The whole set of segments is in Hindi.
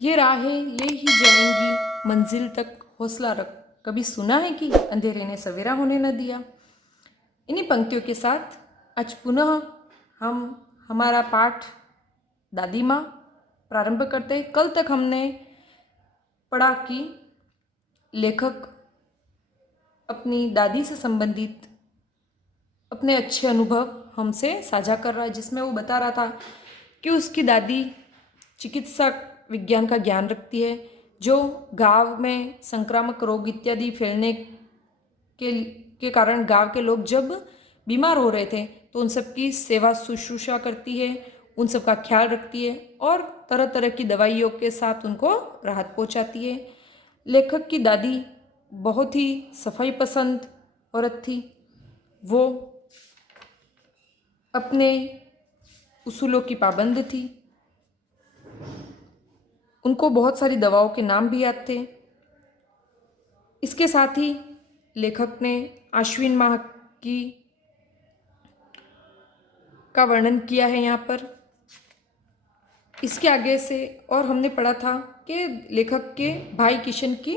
ये राहें ले ही जाएंगी मंजिल तक, हौसला रख। कभी सुना है कि अंधेरे ने सवेरा होने न दिया। इन्हीं पंक्तियों के साथ आज पुनः हम हमारा पाठ दादी माँ प्रारंभ करते हैं। कल तक हमने पढ़ा कि लेखक अपनी दादी से संबंधित अपने अच्छे अनुभव हमसे साझा कर रहा है, जिसमें वो बता रहा था कि उसकी दादी चिकित्सा विज्ञान का ज्ञान रखती है, जो गांव में संक्रामक रोग इत्यादि फैलने के कारण गांव के लोग जब बीमार हो रहे थे तो उन सब की सेवा शुश्रूषा करती है, उन सब का ख्याल रखती है और तरह तरह की दवाइयों के साथ उनको राहत पहुंचाती है। लेखक की दादी बहुत ही सफाई पसंद औरत थी। वो अपने उसूलों की पाबंद थी। उनको बहुत सारी दवाओं के नाम भी याद थे। इसके साथ ही लेखक ने आश्विन माह की का वर्णन किया है यहाँ पर। इसके आगे से और हमने पढ़ा था कि लेखक के भाई किशन की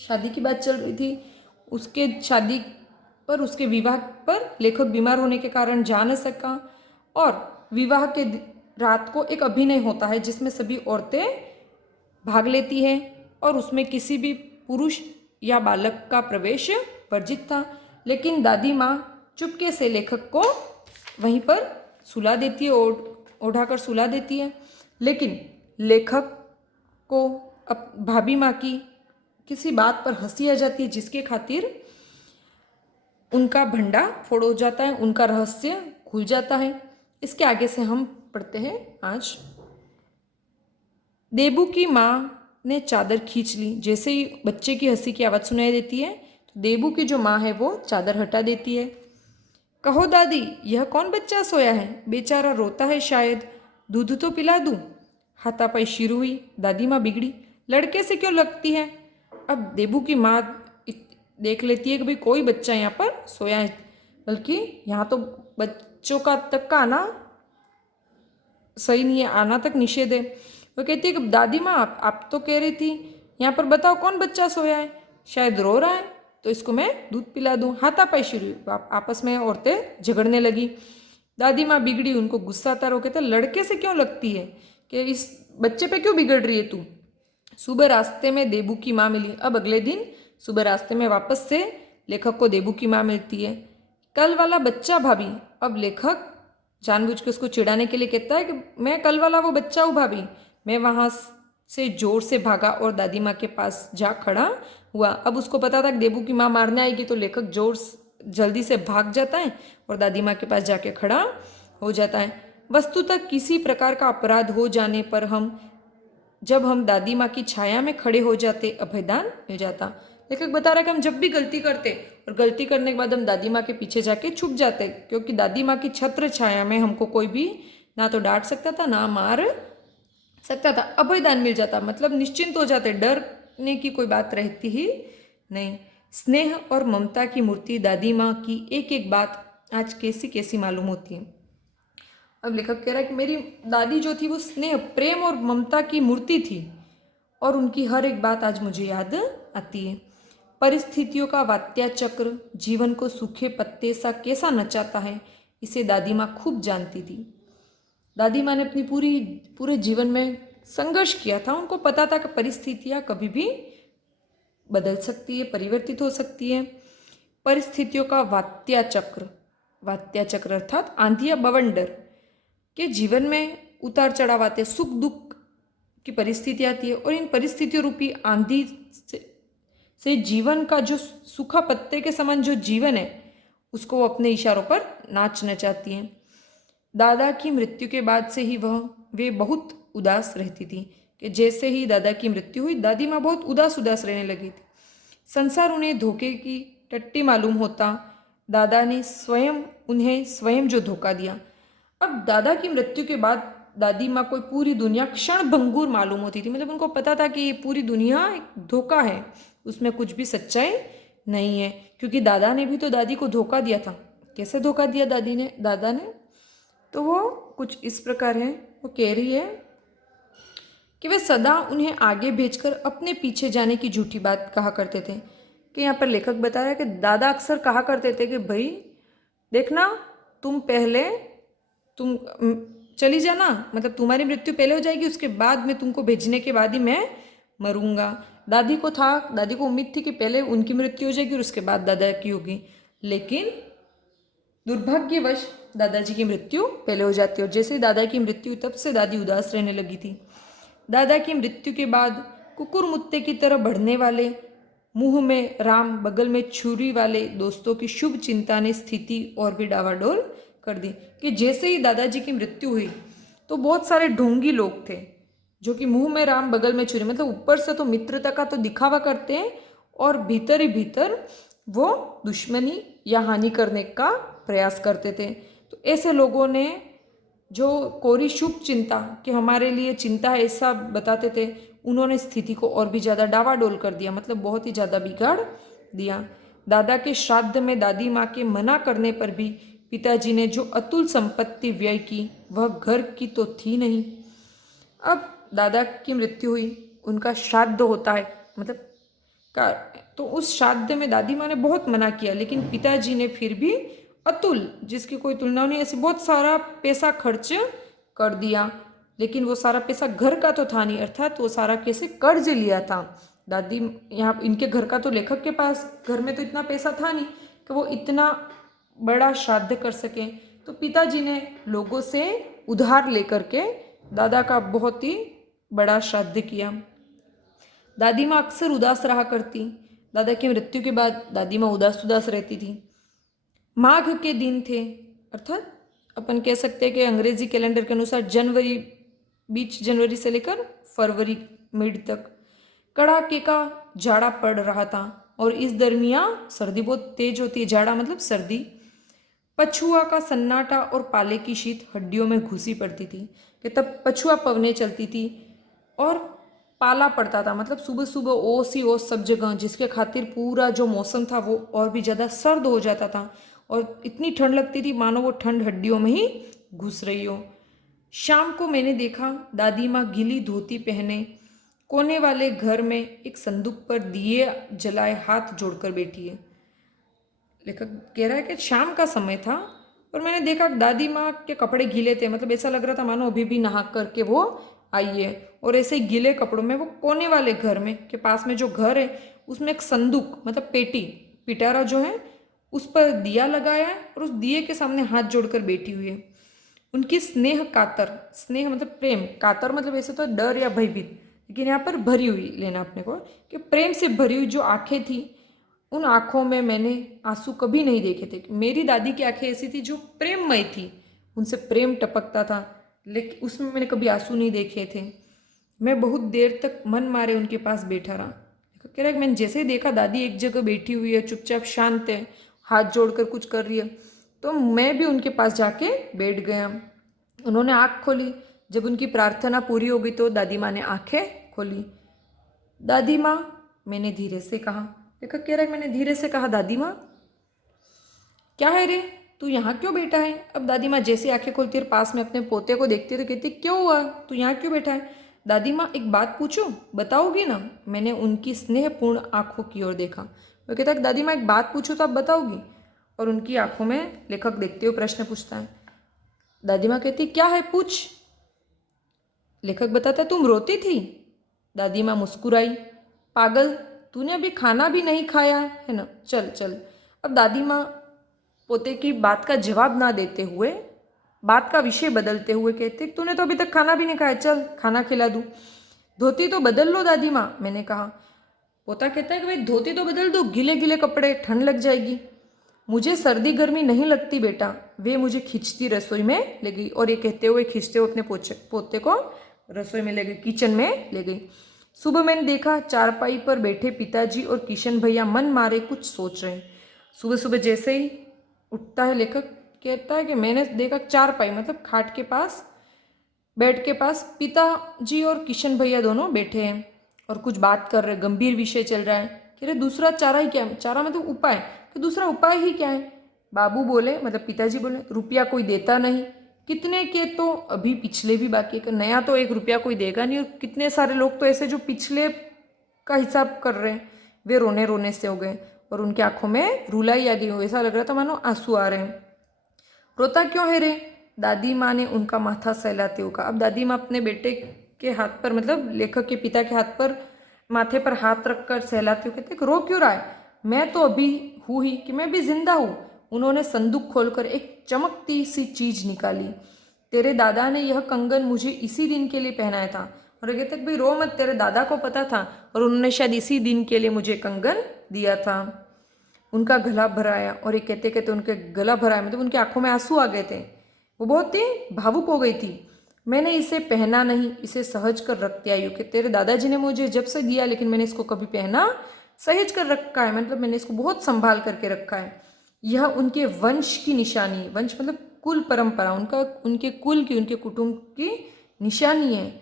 शादी की बात चल रही थी। उसके शादी पर, उसके विवाह पर लेखक बीमार होने के कारण जा न सका और विवाह के रात को एक अभिनय होता है जिसमें सभी औरतें भाग लेती हैं और उसमें किसी भी पुरुष या बालक का प्रवेश वर्जित था। लेकिन दादी माँ चुपके से लेखक को वहीं पर सुला देती है, ओढ़ा कर सुला देती है। लेकिन लेखक को अब भाभी माँ की किसी बात पर हंसी आ जाती है, जिसके खातिर उनका भंडा फोड़ हो जाता है, उनका रहस्य खुल जाता है। इसके आगे से हम पढ़ते हैं आज। देबू की माँ ने चादर खींच ली। जैसे ही बच्चे की हंसी की आवाज़ सुनाई देती है तो देबू की जो माँ है वो चादर हटा देती है। कहो दादी, यह कौन बच्चा सोया है? बेचारा रोता है शायद, दूध तो पिला दूँ? हाथापाई शुरू हुई। दादी माँ बिगड़ी। लड़के से क्यों लगती है? अब देबू की माँ देख लेती है कि भाई कोई बच्चा यहाँ पर सोया है, बल्कि यहाँ तो बच्चों का तक का आना सही नहीं है, आना तक निषेध है। वो कहती है कि दादी माँ आप तो कह रही थी, यहाँ पर बताओ कौन बच्चा सोया है? शायद रो रहा है, तो इसको मैं दूध पिला दूँ। हाथापाई शुरू हुई। आपस में औरतें झगड़ने लगी। दादी माँ बिगड़ी, उनको गुस्सा आता। वो कहते लड़के से क्यों लगती है, कि इस बच्चे पे क्यों बिगड़ रही है तू? सुबह रास्ते में देबू की माँ मिली। अब अगले दिन सुबह रास्ते में वापस से लेखक को देबू की माँ मिलती है। कल वाला बच्चा भाभी। अब लेखक जानबूझ के उसको चिढ़ाने के लिए कहता है कि मैं कल वाला वो बच्चा हूँ भाभी। मैं वहाँ से जोर से भागा और दादी माँ के पास जा खड़ा हुआ। अब उसको पता था कि देबू की माँ मारने आएगी, तो लेखक जल्दी से भाग जाता है और दादी माँ के पास जाके खड़ा हो जाता है। वस्तुतः किसी प्रकार का अपराध हो जाने पर जब हम दादी माँ की छाया में खड़े हो जाते, अभयदान मिल जाता। लेखक बता रहा है कि हम जब भी गलती करते और गलती करने के बाद हम दादी माँ के पीछे जाके छुप जाते, क्योंकि दादी माँ की छत्र छाया में हमको कोई भी ना तो डांट सकता था ना मार सकता था। अभयदान मिल जाता, मतलब निश्चिंत हो जाते, डरने की कोई बात रहती ही नहीं। स्नेह और ममता की मूर्ति दादी माँ की एक एक बात आज कैसी कैसी मालूम होती है। अब लेखक कह रहा है कि मेरी दादी जो थी वो स्नेह, प्रेम और ममता की मूर्ति थी और उनकी हर एक बात आज मुझे याद आती है। परिस्थितियों का वात्या चक्र जीवन को सूखे पत्ते सा कैसा नचाता है, इसे दादी माँ खूब जानती थी। दादी माँ ने अपनी पूरे जीवन में संघर्ष किया था। उनको पता था कि परिस्थितियाँ कभी भी बदल सकती है, परिवर्तित हो सकती है। परिस्थितियों का वात्या चक्र अर्थात आंधिया बवंडर के जीवन में उतार चढ़ाव आते, सुख दुख की परिस्थिति आती है और इन परिस्थितियों रूपी आंधी से जीवन का जो सूखा पत्ते के समान जो जीवन है उसको वो अपने इशारों पर नाचना चाहती हैं। दादा की मृत्यु के बाद से ही वे बहुत उदास रहती थी कि जैसे ही दादा की मृत्यु हुई दादी माँ बहुत उदास रहने लगी थी। संसार उन्हें धोखे की टट्टी मालूम होता। दादा ने उन्हें स्वयं जो धोखा दिया। अब दादा की मृत्यु के बाद दादी माँ को पूरी दुनिया क्षण भंगुर मालूम होती थी। मतलब उनको पता था कि ये पूरी दुनिया एक धोखा है, उसमें कुछ भी सच्चाई नहीं है, क्योंकि दादा ने भी तो दादी को धोखा दिया था। कैसे धोखा दिया दादा ने? तो वो कुछ इस प्रकार है। वो कह रही है कि वे सदा उन्हें आगे भेजकर अपने पीछे जाने की झूठी बात कहा करते थे। कि यहाँ पर लेखक बता रहा है कि दादा अक्सर कहा करते थे कि भाई देखना, तुम चली जाना, मतलब तुम्हारी मृत्यु पहले हो जाएगी, उसके बाद में तुमको भेजने के बाद ही मैं मरूंगा। दादी को उम्मीद थी कि पहले उनकी मृत्यु हो जाएगी और उसके बाद दादा की होगी, लेकिन दुर्भाग्यवश दादाजी की मृत्यु पहले हो जाती है। और जैसे ही दादा की मृत्यु, तब से दादी उदास रहने लगी थी। दादा की मृत्यु के बाद कुकुर मुत्ते की तरह बढ़ने वाले, मुंह में राम बगल में छुरी वाले दोस्तों की शुभ चिंता ने स्थिति और भी डावाडोल कर दी। कि जैसे ही दादाजी की मृत्यु हुई तो बहुत सारे ढोंगी लोग थे जो कि मुंह में राम बगल में छुरी, मतलब ऊपर से तो मित्रता का तो दिखावा करते हैं और भीतर ही भीतर वो दुश्मनी या हानि करने का प्रयास करते थे। तो ऐसे लोगों ने जो कोरी शुभ चिंता कि हमारे लिए चिंता है ऐसा बताते थे, उन्होंने स्थिति को और भी ज़्यादा डावाडोल कर दिया, मतलब बहुत ही ज़्यादा बिगाड़ दिया। दादा के श्राद्ध में दादी माँ के मना करने पर भी पिताजी ने जो अतुल संपत्ति व्यय की वह घर की तो थी नहीं। अब दादा की मृत्यु हुई, उनका श्राद्ध होता है, मतलब का, तो उस श्राद्ध में दादी माँ ने बहुत मना किया, लेकिन पिताजी ने फिर भी अतुल, जिसकी कोई तुलना नहीं, ऐसे बहुत सारा पैसा खर्च कर दिया। लेकिन वो सारा पैसा घर का तो था नहीं, अर्थात वो सारा कैसे कर्ज लिया था। दादी यहाँ इनके घर का तो लेखक के पास घर में तो इतना पैसा था नहीं कि वो इतना बड़ा श्राद्ध कर सके। तो पिताजी ने लोगों से उधार लेकर के दादा का बहुत ही बड़ा श्राद्ध किया। दादी माँ अक्सर उदास रहा करती। दादा की मृत्यु के बाद दादी माँ उदास उदास रहती थी। माघ के दिन थे, अर्थात अपन कह सकते हैं कि अंग्रेजी कैलेंडर के अनुसार जनवरी, 20 जनवरी से लेकर फरवरी मिड तक कड़ाके का जाड़ा पड़ रहा था और इस दरमियान सर्दी बहुत तेज होती है। जाड़ा मतलब सर्दी। पछुआ का सन्नाटा और पाले की शीत हड्डियों में घुसी पड़ती थी कि तब पछुआ पवनें चलती थी और पाला पड़ता था, मतलब सुबह सुबह ओस ही ओस सब जगह, जिसके खातिर पूरा जो मौसम था वो और भी ज़्यादा सर्द हो जाता था और इतनी ठंड लगती थी मानो वो ठंड हड्डियों में ही घुस रही हो। शाम को मैंने देखा दादी माँ गीली धोती पहने कोने वाले घर में एक संदूक पर दिए जलाए हाथ जोड़कर बैठी है। लेखक कह रहा है कि शाम का समय था और मैंने देखा दादी माँ के कपड़े गीले थे, मतलब ऐसा लग रहा था मानो अभी भी नहा करके वो आई है। और ऐसे ही गीले कपड़ों में वो कोने वाले घर में के पास में जो घर है उसमें एक संदूक, मतलब पेटी, पिटारा जो है, उस पर दिया लगाया है और उस दिए के सामने हाथ जोड़कर बैठी हुई है। उनकी स्नेह कातर, स्नेह मतलब प्रेम, कातर मतलब ऐसे तो डर या भयभीत, लेकिन यहाँ पर भरी हुई लेना अपने को, कि प्रेम से भरी हुई जो आंखें थी, उन आँखों में मैंने आंसू कभी नहीं देखे थे। मेरी दादी की आंखें ऐसी थी जो प्रेममय थी, उनसे प्रेम टपकता था, लेकिन उसमें मैंने कभी आंसू नहीं देखे थे। मैं बहुत देर तक मन मारे उनके पास बैठा रहा। कह रहा है कि मैंने जैसे ही देखा दादी एक जगह बैठी हुई है, चुपचाप शांत है, हाथ जोड़कर कुछ कर रही है, तो मैं भी उनके पास जाके बैठ गया। उन्होंने आँख खोली। जब उनकी प्रार्थना पूरी हो गई तो दादी माँ ने आंखें खोली। दादी माँ, मैंने धीरे से कहा। लेखक कह रहा है मैंने धीरे से कहा, दादी माँ क्या है रे, तू यहाँ क्यों बैठा है? अब दादी माँ जैसे आंखें खोलती और पास में अपने पोते को देखती तो कहती, क्यों हुआ, तू यहाँ क्यों बैठा है? दादी माँ एक बात पूछूं, बताओगी ना? मैंने उनकी स्नेहपूर्ण आंखों की ओर देखा। वो कहता है दादी माँ एक बात पूछूं तो आप बताओगी? और उनकी आंखों में लेखक देखते हुए प्रश्न पूछता है। दादी माँ कहती, क्या है, पूछ। लेखक बताता, तुम रोती थी? दादी माँ मुस्कुराई। पागल, तूने अभी खाना भी नहीं खाया है ना, चल चल। अब दादी माँ पोते की बात का जवाब ना देते हुए, बात का विषय बदलते हुए कहते, तूने तो अभी तक खाना भी नहीं खाया, चल खाना खिला दूँ। धोती तो बदल लो दादी माँ, मैंने कहा। पोता कहता है कि भाई धोती तो बदल दो, गीले गीले कपड़े, ठंड लग जाएगी। मुझे सर्दी गर्मी नहीं लगती बेटा। वे मुझे खींचती रसोई में ले गई और ये कहते हुए खींचते हुए अपने पोते को रसोई में ले गई, किचन में ले गई। सुबह मैंने देखा चारपाई पर बैठे पिताजी और किशन भैया मन मारे कुछ सोच रहे हैं। सुबह सुबह जैसे ही उठता है लेखक कहता है कि मैंने देखा चारपाई मतलब खाट के पास, बेड के पास पिताजी और किशन भैया दोनों बैठे हैं और कुछ बात कर रहे, गंभीर विषय चल रहा है। कह रहे दूसरा चारा ही क्या है? चारा मतलब उपाय, कि दूसरा उपाय ही क्या है? बाबू बोले, मतलब पिताजी बोले, रुपया कोई देता नहीं, कितने के तो अभी पिछले भी बाकी है, नया तो 1 रुपया कोई देगा नहीं, और कितने सारे लोग तो ऐसे जो पिछले का हिसाब कर रहे हैं, वे रोने रोने से हो गए और उनकी आंखों में रुलाई आ गई हो, ऐसा लग रहा था मानो आंसू आ रहे हैं। रोता क्यों है रे? दादी माँ ने उनका माथा सहलाते हुए कहा। अब दादी माँ अपने बेटे के हाथ पर, मतलब लेखक के पिता के हाथ पर, माथे पर हाथ रखकर सहलाते हुए कहते, रो क्यों रहा है? मैं तो अभी हूँ ही कि मैं भी जिंदा हूँ। उन्होंने संदूक खोलकर एक चमकती सी चीज निकाली। तेरे दादा ने यह कंगन मुझे इसी दिन के लिए पहनाया था। और कहते भाई रो मत, तेरे दादा को पता था और उन्होंने शायद इसी दिन के लिए मुझे कंगन दिया था। उनका गला भराया, और ये कहते कहते उनके गला भराया मतलब उनकी आंखों में आंसू आ गए थे। वो बहुत ही भावुक हो गई थी। मैंने इसे पहना नहीं, इसे सहज कर रखती आई हूँ कि तेरे दादाजी ने मुझे जब से दिया, लेकिन मैंने इसको कभी पहना, सहेज कर रखा है, मतलब मैंने इसको बहुत संभाल करके रखा है। यह उनके वंश की निशानी है। वंश मतलब कुल परंपरा, उनका, उनके कुल की, उनके कुटुंब की निशानी है।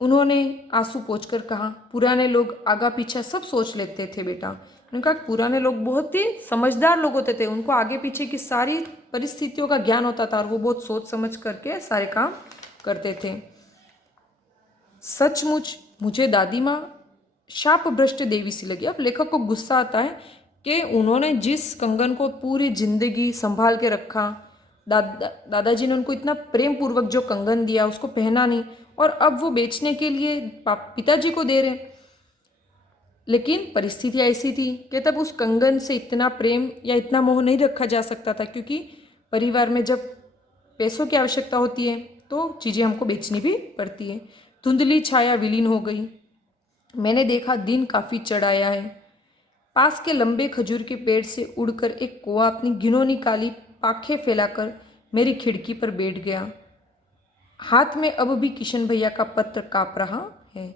उन्होंने आंसू पोंछकर कहा, पुराने लोग आगा पीछा सब सोच लेते थे बेटा। उन्होंने कहा पुराने लोग बहुत ही समझदार लोग होते थे, उनको आगे पीछे की सारी परिस्थितियों का ज्ञान होता था और वो बहुत सोच समझ करके सारे काम करते थे। सचमुच मुझे दादी माँ शाप भ्रष्ट देवी सी लगी। अब लेखक को गुस्सा आता है कि उन्होंने जिस कंगन को पूरी जिंदगी संभाल के रखा, दादाजी ने उनको इतना प्रेम पूर्वक जो कंगन दिया उसको पहना नहीं, और अब वो बेचने के लिए पिताजी को दे रहे। लेकिन परिस्थिति ऐसी थी कि तब उस कंगन से इतना प्रेम या इतना मोह नहीं रखा जा सकता था, क्योंकि परिवार में जब पैसों की आवश्यकता होती है तो चीज़ें हमको बेचनी भी पड़ती है। धुंधली छाया विलीन हो गई। मैंने देखा दिन काफ़ी चढ़ाया है। पास के लंबे खजूर के पेड़ से उड़कर एक कौवा अपनी घिनौनी काली पाखें फैलाकर मेरी खिड़की पर बैठ गया। हाथ में अब भी किशन भैया का पत्र काँप रहा है।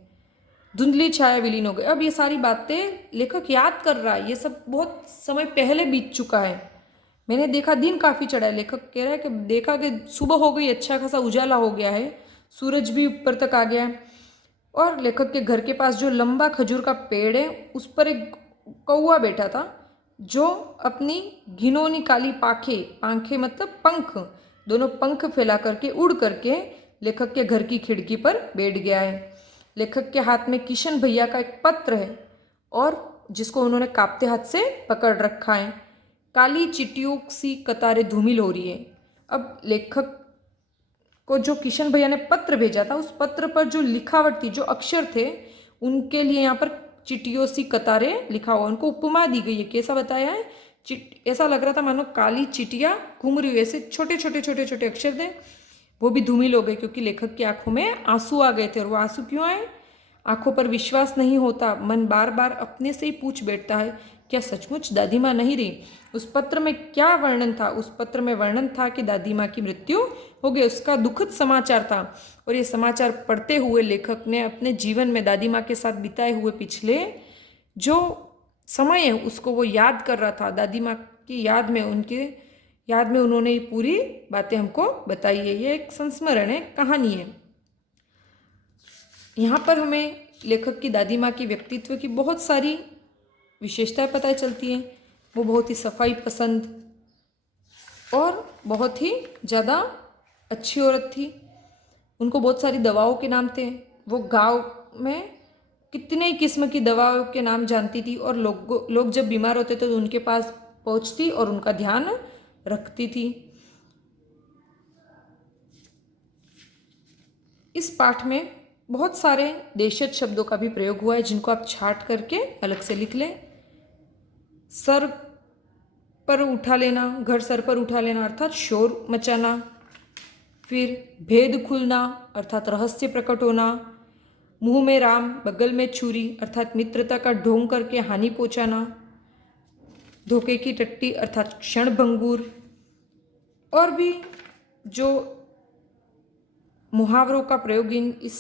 धुंधली छाया विलीन हो गई। अब ये सारी बातें लेखक याद कर रहा है, ये सब बहुत समय पहले बीत चुका है। मैंने देखा दिन काफ़ी चढ़ा है, लेखक कह रहा है कि देखा कि सुबह हो गई, अच्छा खासा उजाला हो गया है, सूरज भी ऊपर तक आ गया है। और लेखक के घर के पास जो लंबा खजूर का पेड़ है उस पर एक कौवा बैठा था, जो अपनी घिनौनी काली पांखें मतलब पंख, दोनों पंख फैला करके उड़ करके लेखक के घर की खिड़की पर बैठ गया है। लेखक के हाथ में किशन भैया का एक पत्र है, और जिसको उन्होंने कांपते हाथ से पकड़ रखा है। काली चिट्टियों सी कतारें धूमिल हो रही है। अब लेखक को जो किशन भैया ने पत्र भेजा था, उस पत्र पर जो लिखावट थी, जो अक्षर थे, उनके लिए यहाँ पर चिट्टियों सी कतारें लिखा हुआ, उनको उपमा दी गई है। कैसा बताया है? ऐसा लग रहा था मानो काली चिटिया घूम रही हुई, ऐसे छोटे छोटे छोटे छोटे अक्षर थे, वो भी धूमिल हो गए क्योंकि लेखक की आंखों में आंसू आ गए थे। और वो आंसू क्यों आए? आंखों पर विश्वास नहीं होता। मन बार बार अपने से ही पूछ बैठता है, क्या सचमुच दादी माँ नहीं रही? उस पत्र में क्या वर्णन था? उस पत्र में वर्णन था कि दादी माँ की मृत्यु हो गई, उसका दुखद समाचार था। और ये समाचार पढ़ते हुए लेखक ने अपने जीवन में दादी माँ के साथ बिताए हुए पिछले जो समय है उसको वो याद कर रहा था। दादी माँ की याद में, उनके याद में उन्होंने ये पूरी बातें हमको बताई है। ये एक संस्मरण है, कहानी है। यहाँ पर हमें लेखक की दादी माँ की व्यक्तित्व की बहुत सारी विशेषताएं पता चलती हैं। वो बहुत ही सफाई पसंद और बहुत ही ज़्यादा अच्छी औरत थी। उनको बहुत सारी दवाओं के नाम थे। वो गांव में कितने ही किस्म की दवाओं के नाम जानती थी, और लोग जब बीमार होते थे तो उनके पास पहुंचती और उनका ध्यान रखती थी। इस पाठ में बहुत सारे देशज शब्दों का भी प्रयोग हुआ है, जिनको आप छाट करके अलग से लिख लें। सर पर उठा लेना, घर सर पर उठा लेना अर्थात शोर मचाना। फिर भेद खुलना अर्थात रहस्य प्रकट होना। मुंह में राम बगल में छुरी अर्थात मित्रता का ढोंग करके हानि पहुंचाना। धोखे की टट्टी अर्थात क्षणभंगुर। और भी जो मुहावरों का प्रयोग इस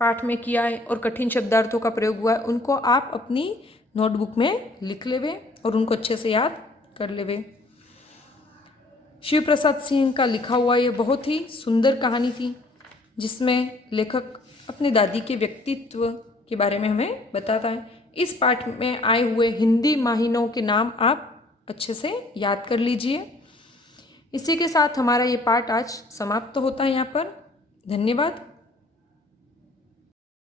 पाठ में किया है और कठिन शब्दार्थों का प्रयोग हुआ है, उनको आप अपनी नोटबुक में लिख लेवे और उनको अच्छे से याद कर लेवे। शिव प्रसाद सिंह का लिखा हुआ ये बहुत ही सुंदर कहानी थी, जिसमें लेखक अपनी दादी के व्यक्तित्व के बारे में हमें बताता है। इस पाठ में आए हुए हिंदी महीनों के नाम आप अच्छे से याद कर लीजिए। इसी के साथ हमारा ये पाठ आज समाप्त होता है यहाँ पर। धन्यवाद।